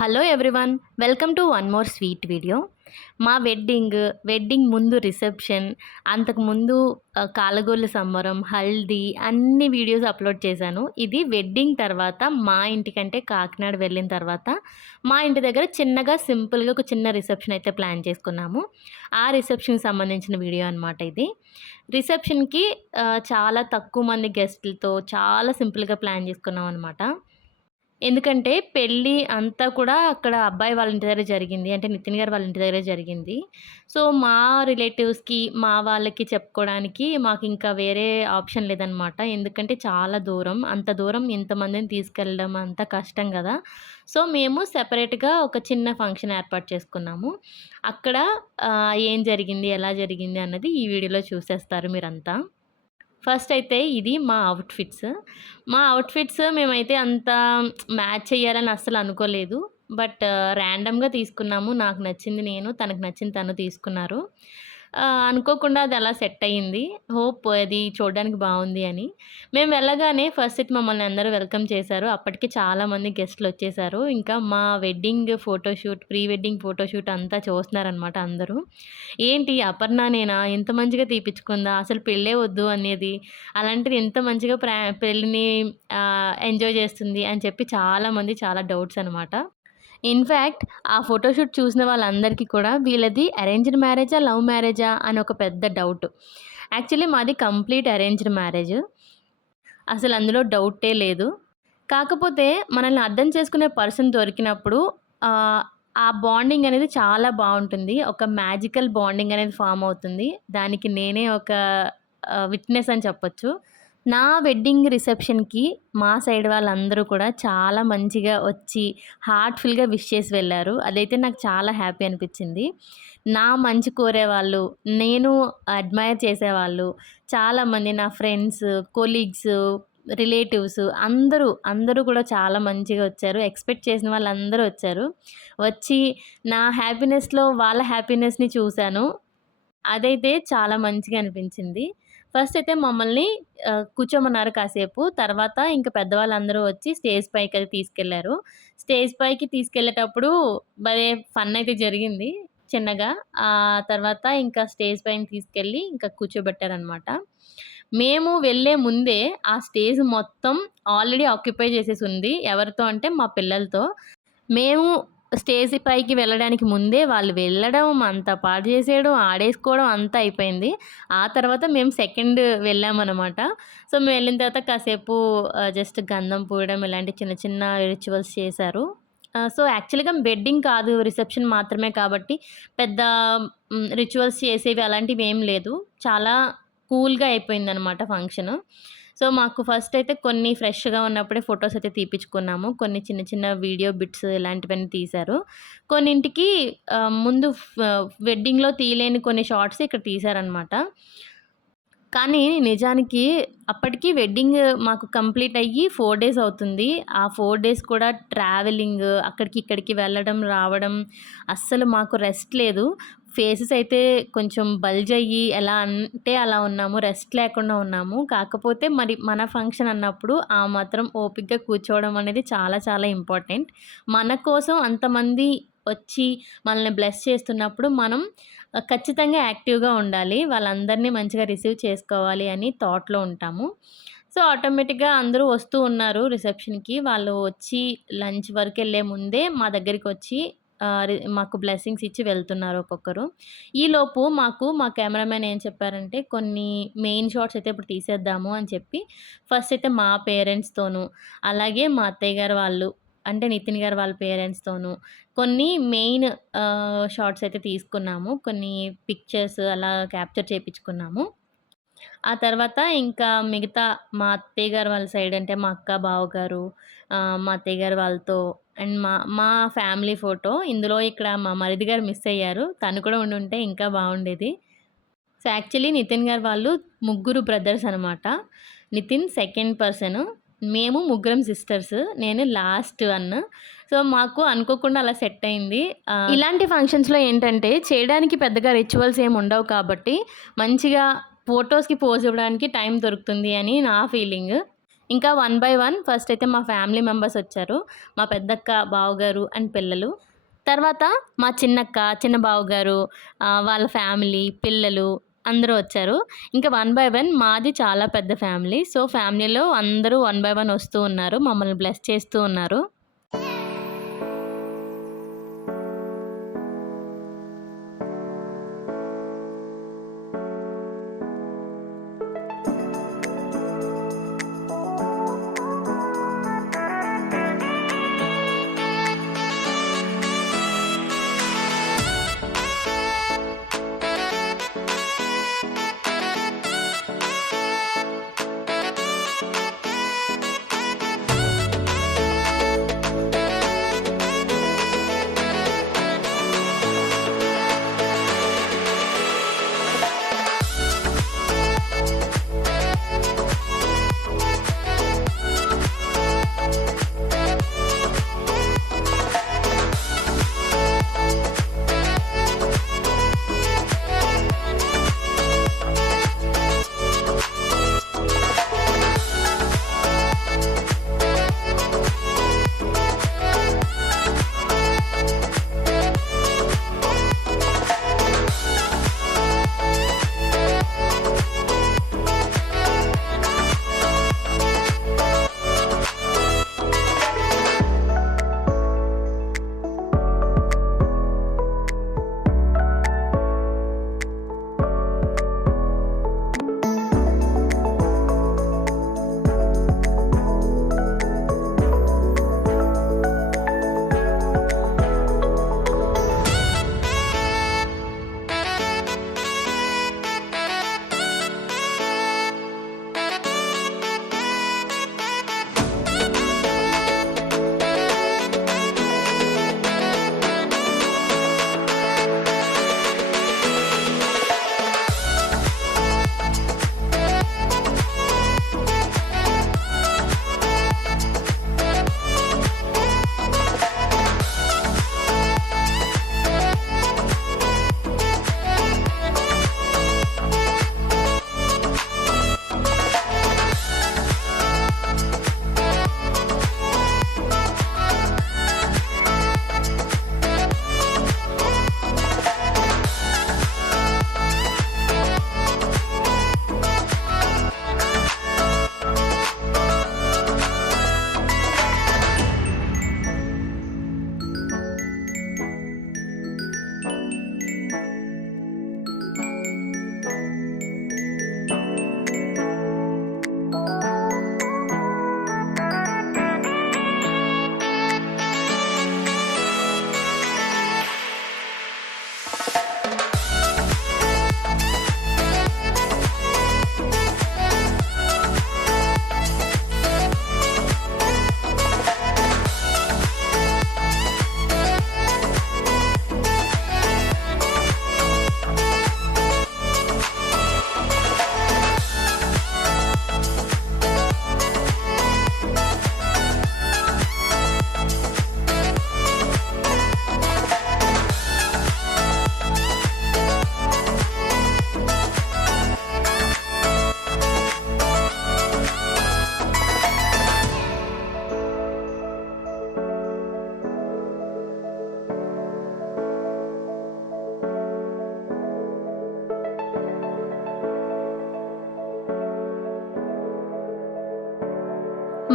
Hello everyone, welcome to one more sweet video. మా wedding ముందు reception, అంతకుముందు కాలగోళ్ళ సంబరం, హల్దీ అన్ని వీడియోస్ అప్లోడ్ చేశాను. ఇది వెడ్డింగ్ తర్వాత మా ఇంటికంటే కాకినాడ వెళ్ళిన తర్వాత మా ఇంటి దగ్గర చిన్నగా సింపుల్గా ఒక చిన్న రిసెప్షన్ అయితే ప్లాన్ చేసుకున్నాము. ఆ రిసెప్షన్కి సంబంధించిన వీడియో అనమాట ఇది. రిసెప్షన్కి చాలా తక్కువ మంది గెస్టులతో చాలా సింపుల్గా ప్లాన్ చేసుకున్నాం అనమాట. ఎందుకంటే పెళ్ళి అంతా కూడా అక్కడ అబ్బాయి వాళ్ళ ఇంటి దగ్గర జరిగింది. అంటే నితిన్ గారు వాళ్ళ ఇంటి దగ్గరే జరిగింది. సో, మా రిలేటివ్స్‌కి, మా వాళ్ళకి చెప్పుకోవడానికి మాకింకా వేరే ఆప్షన్ లేదనమాట. ఎందుకంటే చాలా దూరం. అంత దూరం ఇంతమందిని తీసుకెళ్ళడం అంతా కష్టం గదా! సో, మేము సెపరేట్‌గా ఒక చిన్న ఫంక్షన్ ఏర్పాటు చేసుకున్నాము. అక్కడ ఏం జరిగింది, ఎలా జరిగింది అన్నది ఈ వీడియోలో చూసేస్తారు మీరంతా. ఫస్ట్ అయితే ఇది మా అవుట్‌ఫిట్స్. మా అవుట్‌ఫిట్స్ మేమైతే అంత మ్యాచ్ చేయాలని అస్సలు అనుకోలేదు. బట్ ర్యాండమ్‌గా తీసుకున్నాము. నాకు నచ్చింది నేను, తనకు నచ్చింది తను తీసుకున్నారు. అనుకోకుండా అది అలా సెట్ అయింది. హోప్ అది చూడడానికి బావుంది అని. మేము వెళ్ళగానే ఫస్ట్ అయితే మమ్మల్ని అందరూ వెల్కమ్ చేశారు. అప్పటికి చాలామంది గెస్ట్‌లొచ్చేసారు. ఇంకా మా wedding photoshoot, pre wedding photoshoot అంతా చూస్తున్నారనమాట అందరూ. ఏంటి అపర్ణనేనా ఇంత మంచిగా తీపిచ్చుకుందా? అసలు పెళ్ళే వద్దు అనేది. అలాంటిది ఇంత మంచిగా పెళ్ళిని ఎంజాయ్ చేస్తుంది అని చెప్పి చాలామంది చాలా డౌట్స్ అనమాట. ఇన్‌ఫాక్ట్ ఆ ఫోటోషూట్ చూసిన వాళ్ళందరికీ కూడా వీళ్ళది అరేంజ్డ్ మ్యారేజా? లవ్ మ్యారేజా? అని ఒక పెద్ద డౌట్. యాక్చువల్లీ మాది కంప్లీట్ అరేంజ్డ్ మ్యారేజ్. అసలు అందులో డౌటే లేదు. కాకపోతే మనల్ని అర్థం చేసుకునే పర్సన్ దొరికినప్పుడు ఆహ్, ఆ బాండింగ్ అనేది చాలా బావుంటుంది. ఒక మ్యాజికల్ బాండింగ్ అనేది ఫార్మ్ అవుతుంది. దానికి నేనే ఒక విట్‌నెస్ అని చెప్పొచ్చు. నా వెడ్డింగ్ రిసెప్షన్‌కి మా సైడ్ వాళ్ళందరూ కూడా చాలా మంచిగా వచ్చి హార్ట్‌ఫుల్‌గా విష్ చేసి వెళ్లారు. అదైతే నాకు చాలా హ్యాపీ అనిపిచ్చింది. నా మంచి కోరేవాళ్ళు, నేను అడ్మైర్ చేసేవాళ్ళు చాలామంది నా ఫ్రెండ్స్, కొలీగ్స్, రిలేటివ్స్ అందరూ కూడా చాలా మంచిగా వచ్చారు. ఎక్స్‌పెక్ట్ చేసిన వాళ్ళందరూ వచ్చారు. వచ్చి నా హ్యాపీనెస్‌లో వాళ్ళ హ్యాపీనెస్‌ని చూశాను. అదైతే చాలా మంచిగా అనిపించింది. ఫస్ట్ అయితే మమ్మల్ని కూర్చోమన్నారు కాసేపు. తర్వాత ఇంక పెద్దవాళ్ళందరూ వచ్చి స్టేజ్ పైకది తీసుకెళ్లారు. స్టేజ్ పైకి తీసుకెళ్ళేటప్పుడు భలే ఫన్ అయితే జరిగింది చిన్నగా. తర్వాత ఇంకా స్టేజ్ పైన తీసుకెళ్ళి ఇంకా కూర్చోబెట్టారనమాట. మేము వెళ్ళే ముందే ఆ స్టేజ్ మొత్తం ఆల్రెడీ ఆక్యుపై చేసేసుంది. ఎవరితో అంటే మా పిల్లలతో. మేము స్టేజ్ పైకి వెళ్ళడానికి ముందే వాళ్ళు వెళ్ళడం, అంతా పాడు చేసేయడం, ఆడేసుకోవడం అంతా అయిపోయింది. ఆ తర్వాత మేము సెకండ్ వెళ్ళామనమాట. సో, మేము వెళ్ళిన తర్వాత కాసేపు జస్ట్ గంధం పూయడం ఇలాంటి చిన్న చిన్న రిచువల్స్ చేశారు. సో, యాక్చువల్‌గా వెడ్డింగ్ కాదు రిసెప్షన్ మాత్రమే కాబట్టి పెద్ద రిచువల్స్ చేసేవి అలాంటివేం లేదు. చాలా కూల్‌గా అయిపోయిందనమాట ఫంక్షను. సో, మాకు ఫస్ట్ అయితే కొన్ని ఫ్రెష్‌గా ఉన్నప్పుడే ఫోటోస్ అయితే తీపిచ్చుకున్నాము. కొన్ని చిన్న చిన్న వీడియో బిట్స్ ఇలాంటివన్నీ తీశారు. కొన్నింటికి ముందు వెడ్డింగ్‌లో తీయలేని కొన్ని షాట్స్ ఇక్కడ తీశారనమాట. కానీ నిజానికి అప్పటికి వెడ్డింగ్ మాకు కంప్లీట్ అయ్యి 4 డేస్ అవుతుంది. ఆ 4 డేస్ కూడా ట్రావెలింగ్ అక్కడికి, ఇక్కడికి వెళ్ళడం, రావడం అస్సలు మాకు రెస్ట్ లేదు. ఫేసెస్ అయితే కొంచెం బల్జ్ అయ్యి ఎలా అంటే అలా ఉన్నాము. రెస్ట్ లేకుండా ఉన్నాము. కాకపోతే మరి మన ఫంక్షన్ అన్నప్పుడు ఆ మాత్రం ఓపికగా కూర్చోవడం అనేది చాలా చాలా ఇంపార్టెంట్. మన కోసం అంతమంది వచ్చి మనల్ని బ్లెస్ చేస్తున్నప్పుడు మనం ఖచ్చితంగా యాక్టివ్‌గా ఉండాలి. వాళ్ళందరినీ మంచిగా రిసీవ్ చేసుకోవాలి అని థాట్‌లో ఉంటాము. సో, ఆటోమేటిక్‌గా అందరూ వస్తూ ఉన్నారు రిసెప్షన్‌కి. వాళ్ళు వచ్చి లంచ్ వరకెళ్ళే ముందే మా దగ్గరికొచ్చి మాకు బ్లెస్సింగ్స్ ఇచ్చి వెళ్తున్నారు ఒక్కొక్కరు. ఈలోపు మా కెమెరామెన్ ఏం చెప్పారంటే, కొన్ని మెయిన్ షాట్స్ అయితే ఇప్పుడు తీసేద్దాము అని చెప్పి, ఫస్ట్ అయితే మా పేరెంట్స్‌తోనూ, అలాగే మా అత్తయ్య గారు వాళ్ళు అంటే నితిన్ గారు వాళ్ళ పేరెంట్స్‌తోనూ కొన్ని మెయిన్ షాట్స్ అయితే తీసుకున్నాము. కొన్ని పిక్చర్స్ అలా క్యాప్చర్ చేపిచ్చుకున్నాము. ఆ తర్వాత ఇంకా మిగతా మా అత్తయ్య గారు వాళ్ళ సైడ్ అంటే మా అక్క, బావగారు, మా అత్తయ్య గారు వాళ్ళతో అండ్ మా మా ఫ్యామిలీ ఫోటో. ఇందులో ఇక్కడ మా మరిది గారు మిస్ అయ్యారు. తను కూడా ఉండుంటే ఇంకా బావుండేది. సో, యాక్చువల్లీ నితిన్ గారు వాళ్ళు ముగ్గురు బ్రదర్స్ అనమాట. Nitin second person. మేము ముగ్గురం సిస్టర్స్. నేను లాస్ట్ వన్. సో, మాకు అనుకోకుండా అలా సెట్ అయింది. ఇలాంటి ఫంక్షన్స్‌లో ఏంటంటే చేయడానికి పెద్దగా రిచువల్స్ ఏమి ఉండవు కాబట్టి మంచిగా ఫోటోస్‌కి పోజ్ ఇవ్వడానికి టైం దొరుకుతుంది అని నా ఫీలింగ్. ఇంకా వన్ బై వన్ ఫస్ట్ అయితే మా ఫ్యామిలీ మెంబర్స్ వచ్చారు. మా పెద్దక్క, బావగారు అండ్ పిల్లలు. తర్వాత మా చిన్నక్క, చిన్న బావగారు, వాళ్ళ ఫ్యామిలీ, పిల్లలు అందరూ వచ్చారు. ఇంకా వన్ బై వన్ మాది చాలా పెద్ద ఫ్యామిలీ. సో, ఫ్యామిలీలో అందరూ వన్ బై వన్ వస్తూ ఉన్నారు. మమ్మల్ని బ్లెస్ చేస్తూ ఉన్నారు.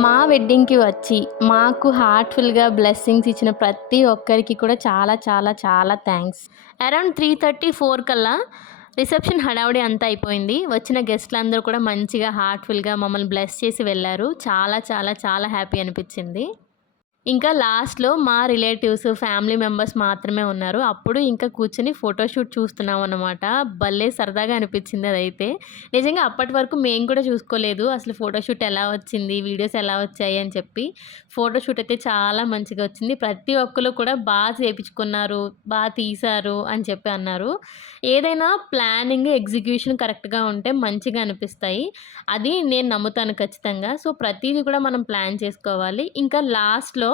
మా వెడ్డింగ్‌కి వచ్చి, మాకు హార్ట్‌ఫుల్‌గా బ్లెస్సింగ్స్ ఇచ్చిన ప్రతి ఒక్కరికి కూడా చాలా చాలా చాలా థ్యాంక్స్. అరౌండ్ 3:30, 4 కల్లా రిసెప్షన్ హడావుడి అంతా అయిపోయింది. వచ్చిన గెస్ట్‌లందరూ కూడా మంచిగా హార్ట్‌ఫుల్‌గా మమ్మల్ని బ్లెస్ చేసి వెళ్లారు. చాలా చాలా చాలా హ్యాపీ అనిపించింది. ఇంకా లాస్ట్‌లో మా రిలేటివ్స్, ఫ్యామిలీ మెంబర్స్ మాత్రమే ఉన్నారు. అప్పుడు ఇంకా కూర్చొని ఫోటోషూట్ చూస్తున్నామన్నమాట. భలే సరదాగా అనిపించింది అదైతే. నిజంగా అప్పటి వరకు మేము కూడా చూసుకోలేదు. అసలు ఫోటోషూట్ ఎలా వచ్చింది, వీడియోస్ ఎలా వచ్చాయి అని చెప్పి. ఫోటోషూట్ అయితే చాలా మంచిగా వచ్చింది. ప్రతి ఒక్కళ్ళు కూడా చేపించుకున్నారు, తీశారు అని చెప్పి అన్నారు. ఏదైనా ప్లానింగ్, ఎగ్జిక్యూషన్ కరెక్ట్‌గా ఉంటే మంచిగా అనిపిస్తాయి. అది నేను నమ్ముతాను ఖచ్చితంగా. సో, ప్రతీది కూడా మనం ప్లాన్ చేసుకోవాలి. ఇంకా లాస్ట్‌లో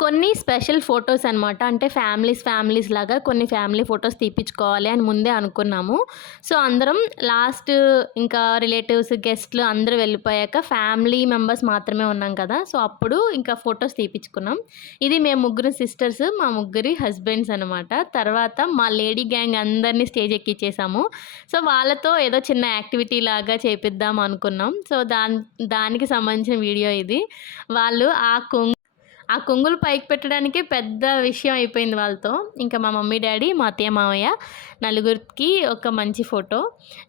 కొన్ని స్పెషల్ ఫోటోస్ అనమాట. అంటే ఫ్యామిలీస్ లాగా కొన్ని ఫ్యామిలీ ఫోటోస్ తీపిచ్చుకోవాలి అని ముందే అనుకున్నాము. సో, అందరం లాస్ట్ ఇంకా రిలేటివ్స్, గెస్ట్‌లు అందరూ వెళ్ళిపోయాక ఫ్యామిలీ మెంబర్స్ మాత్రమే ఉన్నాం కదా! సో, అప్పుడు ఇంకా ఫోటోస్ తీపిచ్చుకున్నాం. ఇది మేము ముగ్గురు సిస్టర్స్, మా ముగ్గురి హస్బెండ్స్ అనమాట. తర్వాత మా లేడీ గ్యాంగ్ అందరిని స్టేజ్ ఎక్కిచ్చేసాము. సో, వాళ్ళతో ఏదో చిన్న యాక్టివిటీ లాగా చేపిద్దాం అనుకున్నాం. సో, దానికి సంబంధించిన వీడియో ఇది. వాళ్ళు ఆ కొంగులు పైకి పెట్టడానికే పెద్ద విషయం అయిపోయింది వాళ్ళతో. ఇంకా మా మమ్మీ, డ్యాడీ, మా అత్తయ్య, మామయ్య నలుగురికి ఒక మంచి ఫోటో.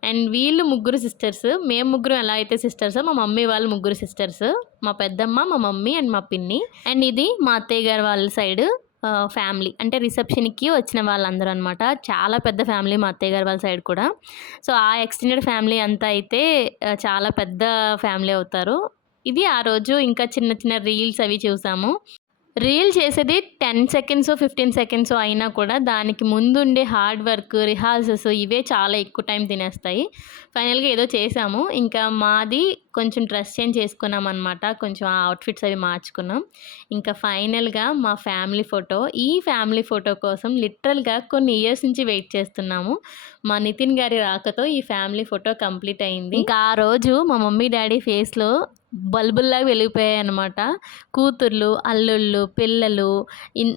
అండ్ వీళ్ళు ముగ్గురు సిస్టర్స్. మేము ముగ్గురం ఎలా అయితే సిస్టర్సో మా మమ్మీ వాళ్ళు ముగ్గురు సిస్టర్స్. మా పెద్దమ్మ, మా మమ్మీ అండ్ మా పిన్ని. అండ్ ఇది మా అత్తయ్య గారు వాళ్ళ సైడ్ ఫ్యామిలీ. అంటే రిసెప్షన్‌కి వచ్చిన వాళ్ళందరూ అనమాట. చాలా పెద్ద ఫ్యామిలీ మా అత్తయ్య గారు వాళ్ళ సైడ్ కూడా. సో, ఆ ఎక్స్టెండెడ్ ఫ్యామిలీ అంతా అయితే చాలా పెద్ద ఫ్యామిలీ అవుతారు. ఇది ఆ రోజు ఇంకా చిన్న చిన్న రీల్స్ అవి చూసాము. రీల్ చేసేది 10 సెకండ్సో, 15 సెకండ్సో అయినా కూడా దానికి ముందుండే హార్డ్ వర్క్, రిహార్సల్స్ ఇవే చాలా ఎక్కువ టైం తినేస్తాయి. ఫైనల్‌గా ఏదో చేసాము. ఇంకా మాది కొంచెం డ్రెస్ చేంజ్ చేసుకున్నామనమాట. కొంచెం ఆ అవుట్‌ఫిట్స్ అవి మార్చుకున్నాం. ఇంకా ఫైనల్‌గా మా ఫ్యామిలీ ఫోటో. ఈ ఫ్యామిలీ ఫోటో కోసం లిటరల్‌గా కొన్ని ఇయర్స్ నుంచి వెయిట్ చేస్తున్నాము. మా నితిన్ గారి రాకతో ఈ ఫ్యామిలీ ఫోటో కంప్లీట్ అయింది. ఇంకా ఆ రోజు మా మమ్మీ, డ్యాడీ ఫేస్‌లో బల్బుల్లాగా వెలిగిపోయాయన్నమాట. కూతుర్లు, అల్లుళ్ళు, పిల్లలు,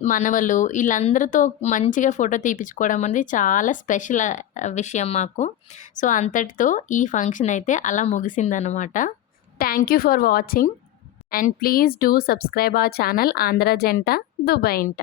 మనవలు వీళ్ళందరితో మంచిగా ఫోటో తీపించుకోవడం అనేది చాలా స్పెషల్ విషయం మాకు. సో, అంతటితో ఈ ఫంక్షన్ అయితే అలా ముగిసిందనమాట. Thank you for watching and please do subscribe our channel Andhra జంట దుబాయ్ ఇంట.